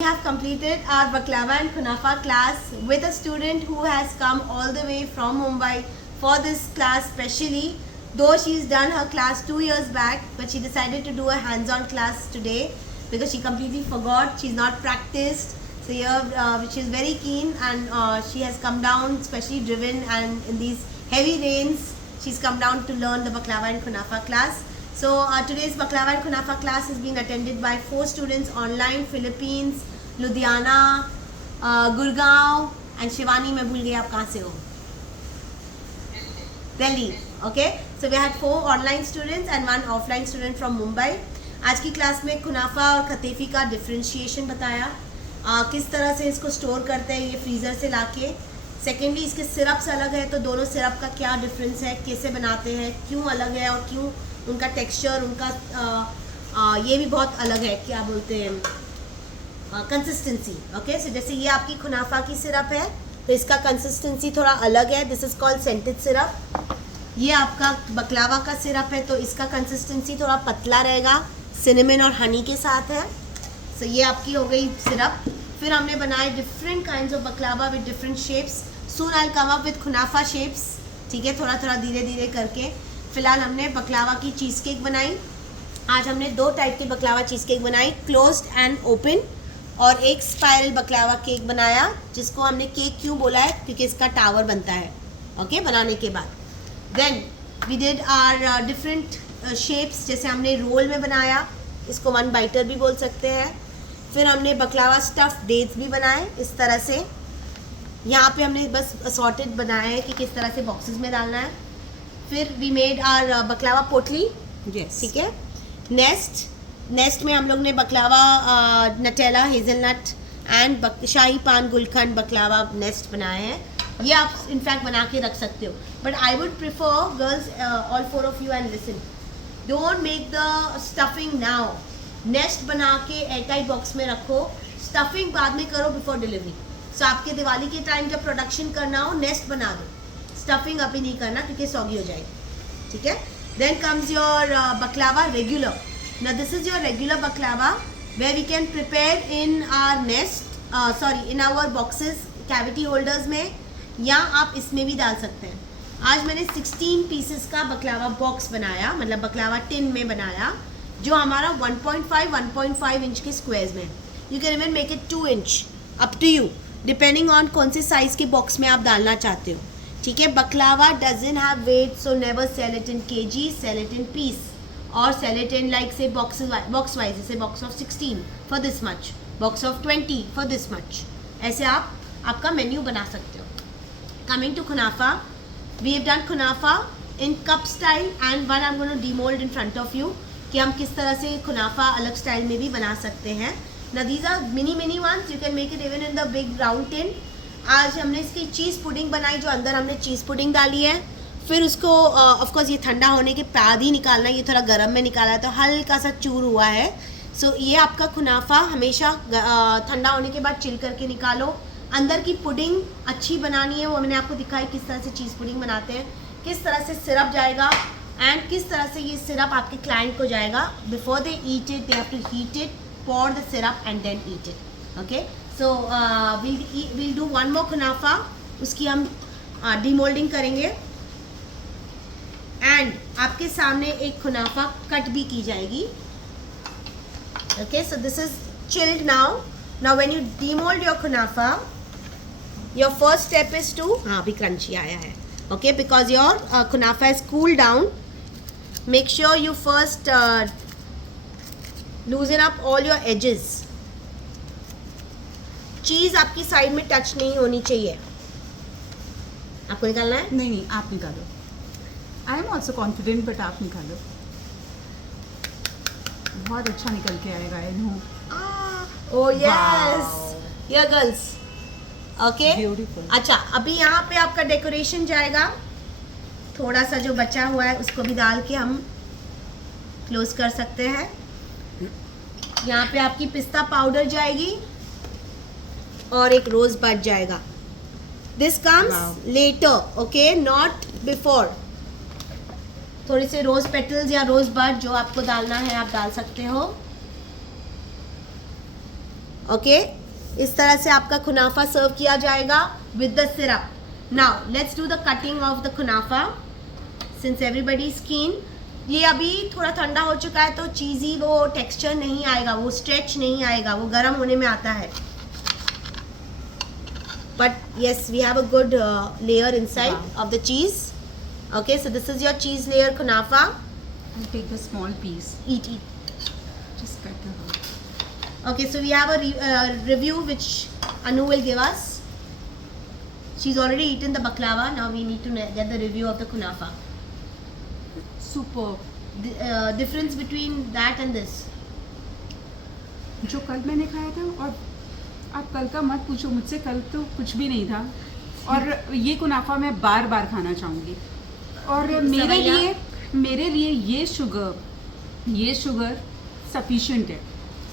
We have completed our baklava and kunafa class with a student who has come all the way from Mumbai for this class specially. Though she's done her class 2 years back, but she decided to do a hands-on class today because she completely forgot. She's not practiced. So here she's very keen, and she has come down, especially driven, and in these heavy rains, she's come down to learn the baklava and kunafa class. So today's baklava and kunafa class is being attended by 4 students online: Philippines, Ludhiana, Gurgaon, and Shivani. मैं भूल गई आप कहाँ से हो? Delhi. Okay. So we had 4 online students and 1 offline student from Mumbai. आज की class में कुनाफा और खतेफी का डिफ्रेंशिएशन बताया, किस तरह से इसको स्टोर करते हैं ये फ्रीज़र से लाके. सेकेंडली इसके सिरप्स अलग है, तो दोनों सिरप का क्या डिफरेंस है, कैसे बनाते हैं, क्यों अलग है और क्यों उनका टेक्सचर, उनका ये भी बहुत अलग है, क्या बोलते हैं, कंसिस्टेंसी. ओके, सो जैसे ये आपकी कुनाफा की सिरप है तो इसका कंसिस्टेंसी थोड़ा अलग है. This is called scented syrup. ये आपका बकलावा का सिरप है तो इसका कंसिस्टेंसी थोड़ा पतला रहेगा, सिनेमन और हनी के साथ है. सो ये आपकी हो गई सिरप. फिर हमने बनाए different kinds of baklava with different shapes. Soon I come up with kunafa shapes. ठीक है, थोड़ा थोड़ा धीरे धीरे करके. फ़िलहाल हमने बकलावा की चीज़ केक बनाई. आज हमने 2 टाइप की बकलावा चीज़ केक बनाई, क्लोज्ड एंड ओपन, और एक स्पाइरल बकलावा केक बनाया, जिसको हमने केक क्यों बोला है, क्योंकि इसका टावर बनता है. ओके, बनाने के बाद then we did our different shapes. जैसे हमने रोल में बनाया, इसको 1 बाइटर भी बोल सकते हैं. फिर हमने बकलावा स्टफ़ डेट्स भी बनाए इस तरह से. यहाँ पे हमने बस असॉर्टेड बनाया है कि किस तरह से बॉक्सेस में डालना है. फिर वी मेड आर बकलावा पोटली. Yes. ठीक है. नेक्स्ट में हम लोग ने बकलावा नटेला, हेज़लनट एंड शाही पान गुलकंद बकलावा नेस्ट बनाए हैं. ये आप इनफैक्ट बना के रख सकते हो, but I would prefer girls, all 4 of you, and listen, don't make the stuffing now. Nest बना के एयरटाइट बॉक्स में रखो, स्टफिंग बाद में करो बिफोर डिलीवरी. सो आपके दिवाली के टाइम जब प्रोडक्शन करना हो, नेस्ट बना दो, स्टफिंग अभी नहीं करना क्योंकि सॉगी हो जाएगी. ठीक है. Then comes your baklava regular. Now this is your regular baklava where we can prepare in our nest, in our boxes, cavity holders में, या आप इसमें भी डाल सकते हैं. आज मैंने 16 पीसेस का बकलावा बॉक्स बनाया, मतलब बकलावा टिन में बनाया, जो हमारा 1.5 इंच के स्क्वायर्स में. You can even make it 2 inch, up to you, depending on कौन से साइज़ के बॉक्स में आप डालना चाहते हो. ठीक है. Baklava doesn't have weight, so never sell it in kg, sell it in piece, or sell it in like say box wise, जैसे box of 16 for this much, box of 20 for this much. ऐसे आप आपका menu बना सकते हो. Coming to kunafa, we have done kunafa in cup style and one I'm going to demold in front of you कि हम किस तरह से kunafa अलग स्टाइल में भी बना सकते हैं. Now these are mini ones, you can make it even in the big round tin. आज हमने इसकी चीज़ पुडिंग बनाई, जो अंदर हमने चीज़ पुडिंग डाली है. फिर उसको ऑफकोर्स ये ठंडा होने के बाद ही निकालना है, ये थोड़ा गर्म में निकाला है तो हल्का सा चूर हुआ है. सो ये आपका कुनाफा हमेशा ठंडा होने के बाद चिल करके निकालो. अंदर की पुडिंग अच्छी बनानी है, वो मैंने आपको दिखाई किस तरह से चीज़ पुडिंग बनाते हैं, किस तरह से सिरप जाएगा एंड किस तरह से ये सिरप आपके क्लाइंट को जाएगा. Before they eat it, they have to heat it, pour the syrup and then eat it. Okay, so we'll do one more kunafa. उसकी हम demolding करेंगे एंड आपके सामने एक कुनाफा कट भी की जाएगी. Okay, so this is chilled now. Now when you demold your kunafa, your first step is to, हाँ अभी क्रंची आया है. Okay, because your kunafa is cool down. Make sure you first loosen up all your edges. चीज़ आपकी side में touch नहीं होनी चाहिए. आपको निकालना है? नहीं, आप निकालो. I am also confident, but आप निकालो. बहुत अच्छा निकल के आएगा. I know. Oh yes, yeah girls. Okay. Beautiful. अच्छा, अभी यहाँ पे आपका डेकोरेशन जाएगा. थोड़ा सा जो बचा हुआ है उसको भी डाल के हम क्लोज कर सकते हैं. यहाँ पे आपकी पिस्ता पाउडर जाएगी और एक रोज बड जाएगा. This comes later, okay, not before. थोड़े से रोज पेटल्स या रोज बड जो आपको डालना है आप डाल सकते हो. ओके, इस तरह से आपका कुनाफा सर्व किया जाएगा with the syrup. Now let's do the cutting of the kunafa since everybody is keen. ये अभी थोड़ा ठंडा हो चुका है तो चीज़ी वो टेक्सचर नहीं आएगा, वो स्ट्रेच नहीं आएगा, वो गर्म होने में आता है. But yes, we have a good layer inside of the cheese. Okay, so this is your cheese layer kunafa. I'll take the small piece. Eat. Just cut the whole. Okay, so we have a review which Anu will give us. She's already eaten the baklava. Now we need to get the review of the kunafa. Superb. Difference between that and this. जो कल मैंने खाया था और आप कल का मत पूछो मुझसे, कल तो कुछ भी नहीं था. और ये कुनाफा मैं बार बार खाना चाहूँगी. और मेरे लिए ये शुगर सफिशिएंट है.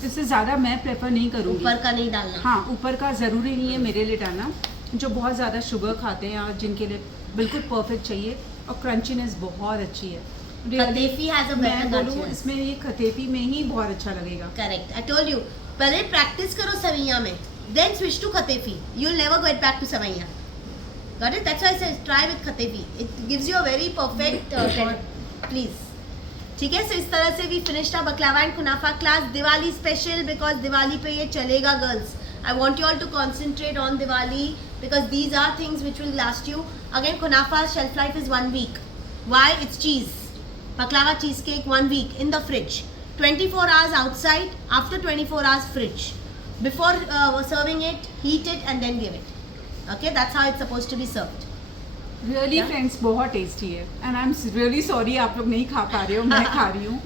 इससे ज़्यादा मैं प्रेफर नहीं करूँगी. ऊपर का नहीं डालना. हाँ, ऊपर का ज़रूरी नहीं है मेरे लिए डालना. जो बहुत ज़्यादा शुगर खाते हैं और जिनके लिए बिल्कुल परफेक्ट चाहिए. और क्रंचीनेस बहुत अच्छी है. खतेफी हैज अ बेटर बोलूँ इसमें ये खतेफी में ही बहुत अच्छा लगेगा. Correct, I told you. पहले प्रैक्टिस करो सवैया में, देन स्विच टू खतेफी. You will never get back to सवैया. Got it? That's why I said try with khatefi. It gives you a very perfect please. ठीक है, so इस तरह से we finished our baklava and kunafa class. Diwali special because Diwali पे ये चलेगा girls. I want you all to concentrate on Diwali because these are things which will last you. Again, kunafa shelf life is 1 week. Why? It's cheese. Baklava cheesecake 1 week in the fridge. 24 hours outside. After 24 hours fridge. Before serving it, heat it and then give it. Okay, that's how it's supposed to be served. Really Yeah? friends, बहुत tasty है. And I'm really sorry आप लोग नहीं खा पा रहे हो, मैं खा रही हूँ.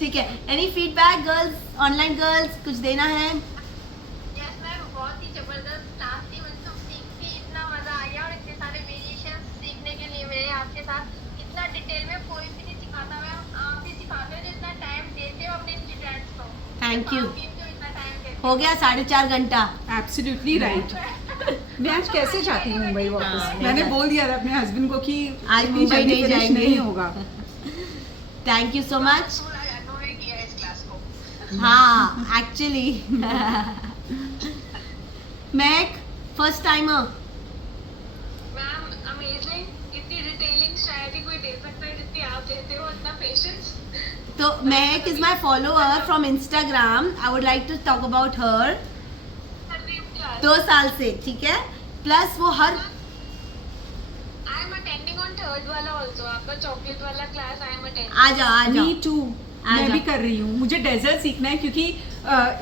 ठीक है. Any feedback girls, online girls, कुछ देना है? Yes मैम, बहुत ही जबरदस्त क्लास थी. मतलब सीख के इतना मजा आया और इतने सारे वेरिएशन सीखने के लिए मिले आपके साथ. इतना डिटेल में कोई भी नहीं सिखाता मैम. आप ही सिखाते हो जो इतना टाइम देते हो अपने स्टूडेंट्स को. Thank you. आप ही जो इतना टाइम देते हो गया 4.5 घंटा. Absolutely right. मैं आज कैसे जाती हूँ मुंबई वापस. हाँ, मैंने बोल दिया था अपने हस्बैंड को कि आज इतनी मुंबई जल्दी नहीं finish जाएंगे. नहीं होगा. Thank you so much. पूरा अनुभव किया इस क्लास को. हाँ, एक्चुअली. महक फर्स्ट टाइमर. Ma'am amazing. इतनी डिटेलिंग शायद ही कोई दे सकता है जितनी आप देते हो. इतना पेशेंस. तो Mahak is my follower from Instagram. I would like to talk about her. 2 साल से, ठीक है. प्लस वो her I am attending on third वाला आल्सो. आपका चॉकलेट वाला क्लास आई एम अटेंडिंग. आ जाओ आ जाओ. Me too. मैं आजा. भी कर रही हूँ. मुझे डेजर्ट सीखना है क्योंकि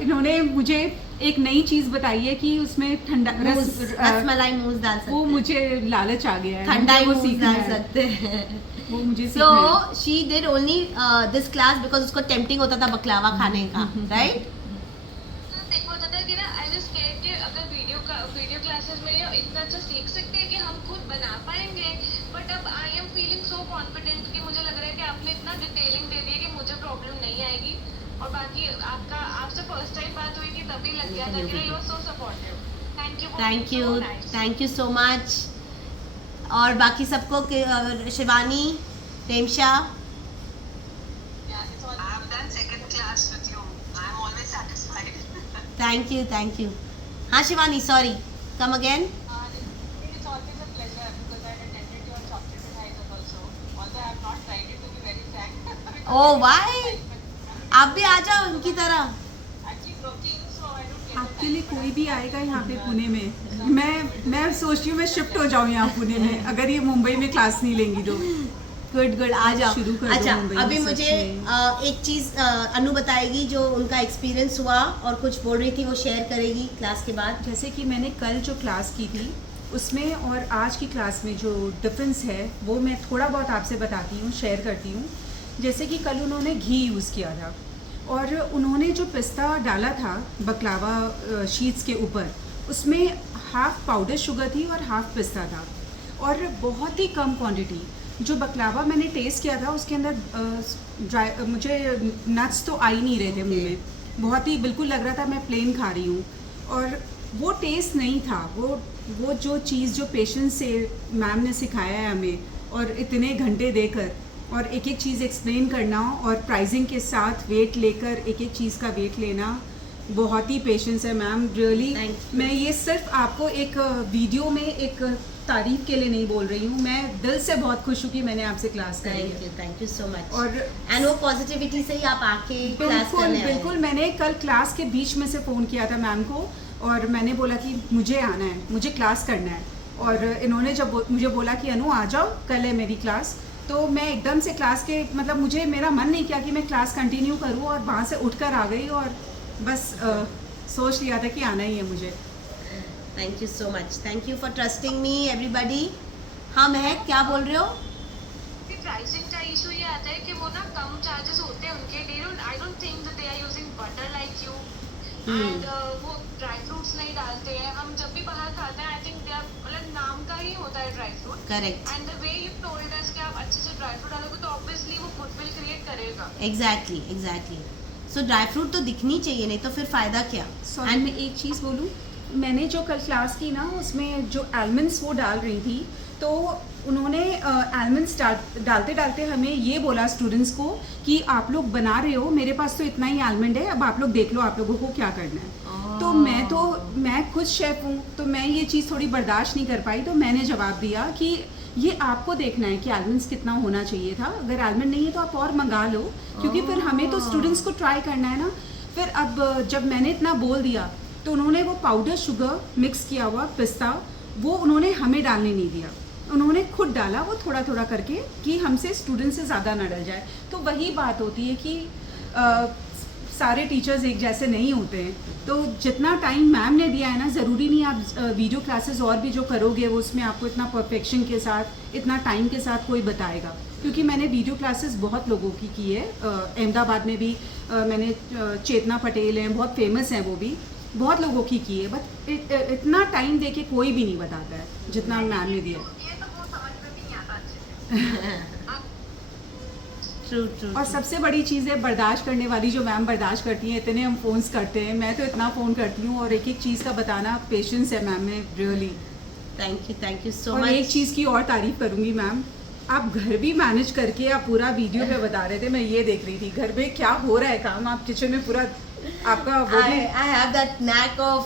इन्होंने मुझे एक नई चीज बताई है कि उसमें ठंडा रसमलाई मूस डाल सकते वो हैं. मुझे लालच आ गया है. ठंडा मुझे ही वो मूस सीखना डाल है. सकते हैं. वो मुझे सो सीखना है. She did only this class because उसको टेम्पटिंग होता था बकलावा खाने का, राइट. देखो होता था कि ना आई वाज स्केयर्ड कि अगर वीडियो क्लासेस में ये इतना अच्छा सीख सकते हैं कि हम खुद बना पाएंगे. बट अब I am feeling so confident कि मुझे लग रहा है कि आपने इतना डिटेलिंग दे दी है कि मुझे प्रॉब्लम नहीं आएगी. और बाकी आपसे फर्स्ट टाइम बात हुई थी तभी लग गया था कि you are so supportive. Thank you so much. और बाकी सबको Shivani, Remsha. I've done second class with you. I'm always satisfied. Thank you. हाँ Shivani, sorry, come again. It's always a pleasure because I've attended your chocolate advisors also. Although I've not tried it to be very frank. Oh, why? आप भी आ जाओ उनकी तरह. Actually protein, so I don't get आपके लिए कोई भी आएगा यहाँ पे पुणे में. मैं सोच रही हूँ मैं शिफ्ट हो जाऊँ यहाँ पुणे में अगर ये मुंबई में क्लास नहीं लेंगी तो. गुड आ जाओ. शुरू कर दो अच्छा, मुंबई अभी में, मुझे सच में. एक चीज़ अनु बताएगी जो उनका एक्सपीरियंस हुआ और कुछ बोल रही थी, वो शेयर करेगी क्लास के बाद. जैसे कि मैंने कल जो क्लास की थी उसमें और आज की क्लास में जो डिफरेंस है वो मैं थोड़ा बहुत आपसे बताती हूँ, शेयर करती हूँ. जैसे कि कल उन्होंने घी यूज़ किया था और उन्होंने जो पिस्ता डाला था बकलावा शीट्स के ऊपर, उसमें हाफ़ पाउडर शुगर थी और हाफ़ पिस्ता था और बहुत ही कम क्वांटिटी. जो बकलावा मैंने टेस्ट किया था उसके अंदर मुझे नट्स तो आ ही नहीं रहे थे मुंह में. बहुत ही बिल्कुल लग रहा था मैं प्लेन खा रही हूँ और वो टेस्ट नहीं था. वो जो चीज़ जो पेशेंस से मैम ने सिखाया है हमें और इतने घंटे देकर और एक एक चीज़ एक्सप्लेन करना और प्राइसिंग के साथ वेट लेकर एक एक चीज़ का वेट लेना, बहुत ही पेशेंस है मैम, रियली। Thank you. मैं ये सिर्फ आपको एक वीडियो में एक तारीफ के लिए नहीं बोल रही हूँ, मैं दिल से बहुत खुश हूँ कि मैंने आपसे क्लास करी है। Thank you so much. और एंड वो पॉजिटिविटी से ही आप आके क्लास बिल्कुल करने आए। बिल्कुल, मैंने कल क्लास के बीच में से फ़ोन किया था मैम को और मैंने बोला कि मुझे आना है, मुझे क्लास करना है। और इन्होंने जब मुझे बोला कि अनु आ जाओ, कल है मेरी क्लास, तो मैं एकदम से क्लास के मतलब मुझे मेरा मन नहीं किया कि मैं क्लास कंटिन्यू करूँ और वहाँ से उठकर आ गई और बस सोच लिया था कि आना ही है मुझे। Thank you so much, thank you for trusting me everybody. हाँ महक, क्या बोल रहे हो? प्राइसिंग का इशू ये आता है कि वो ना कम चार्जेस होते हैं उनके, I don't think that they are using butter like you, and वो ड्राई फ्रूट्स नहीं डालते हैं। हम जब भी बाहर खाते हैं आई थिंक दे आर मतलब नाम का ही होता है dry fruit, correct, and the way you told us कि आप अच्छे से ड्राई फ्रूट डालोगे तो ऑब्वियसली वो गुडविल क्रिएट करेगा। Exactly exactly. सो ड्राई फ्रूट तो दिखनी चाहिए, नहीं तो फिर फायदा क्या? सॉरी मैं एक चीज़ बोलूँ, मैंने जो कल क्लास की ना उसमें जो आलमंड्स वो डाल रही थी, तो उन्होंने आलमंड्स डालते डालते हमें ये बोला स्टूडेंट्स को कि आप लोग बना रहे हो, मेरे पास तो इतना ही आलमंड है, अब आप लोग देख लो आप लोगों को क्या करना है। तो मैं खुद शेफ़ हूँ, तो मैं ये चीज़ थोड़ी बर्दाश्त नहीं कर पाई, तो मैंने जवाब दिया कि ये आपको देखना है कि आलमंड्स कितना होना चाहिए था, अगर आलमंड नहीं है तो आप और मंगा लो, क्योंकि फिर हमें तो स्टूडेंट्स को ट्राई करना है ना। फिर अब जब मैंने इतना बोल दिया तो उन्होंने वो पाउडर शुगर मिक्स किया हुआ पिस्ता वो उन्होंने हमें डालने नहीं दिया, उन्होंने खुद डाला वो थोड़ा थोड़ा करके कि हमसे स्टूडेंट से ज़्यादा ना डल जाए। तो वही बात होती है कि सारे टीचर्स एक जैसे नहीं होते हैं, तो जितना टाइम मैम ने दिया है ना, ज़रूरी नहीं आप वीडियो क्लासेस और भी जो करोगे वो उसमें आपको इतना परफेक्शन के साथ इतना टाइम के साथ कोई बताएगा, क्योंकि मैंने वीडियो क्लासेस बहुत लोगों की है। अहमदाबाद में भी मैंने चेतना पटेल हैं, बहुत फेमस हैं, वो भी बहुत लोगों की है, बट इतना टाइम दे के कोई भी नहीं बताता है जितना मैम ने दिया। ये तो वो समझ में भी नहीं आता अच्छे से। True true. और सबसे बड़ी चीज़ है बर्दाश्त करने वाली, जो मैम बर्दाश्त करती हैं, इतने हम फ़ोन्स करते हैं, मैं तो इतना फ़ोन करती हूँ और एक एक चीज़ का बताना, पेशेंस है मैम में रियली। थैंक यू सो और मच। एक चीज़ की और तारीफ़ करूँगी मैम, आप घर भी मैनेज करके आप पूरा वीडियो पे बता रहे थे, मैं ये देख रही थी घर में क्या हो रहा है काम, आप किचन में पूरा आपका वो भी I have that knack of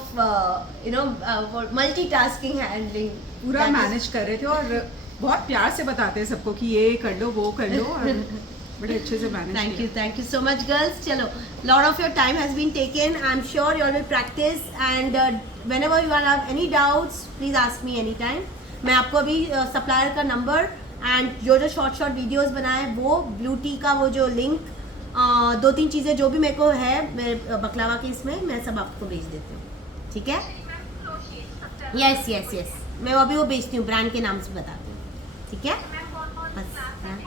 multitasking handling. पूरा That is- मैनेज कर रहे थे और बहुत प्यार से बताते हैं सबको कि ये कर लो वो कर लो, और बड़े अच्छे से मैनेज किया। Thank you so much, girls. चलो, lot of your time has been taken. I'm sure you all will practice, and whenever you all have any doubts, please ask me anytime. मैं आपको अभी सप्लायर का number and जो short videos बनाए वो blue T का वो जो लिंक, 2-3 चीज़ें जो भी मेरे को है मेरे बकलावा के इसमें, मैं सब आपको भेज देती हूँ, ठीक है? यस मैं अभी वो बेचती हूँ, ब्रांड के नाम से बताती हूँ, ठीक है? बस, हाँ।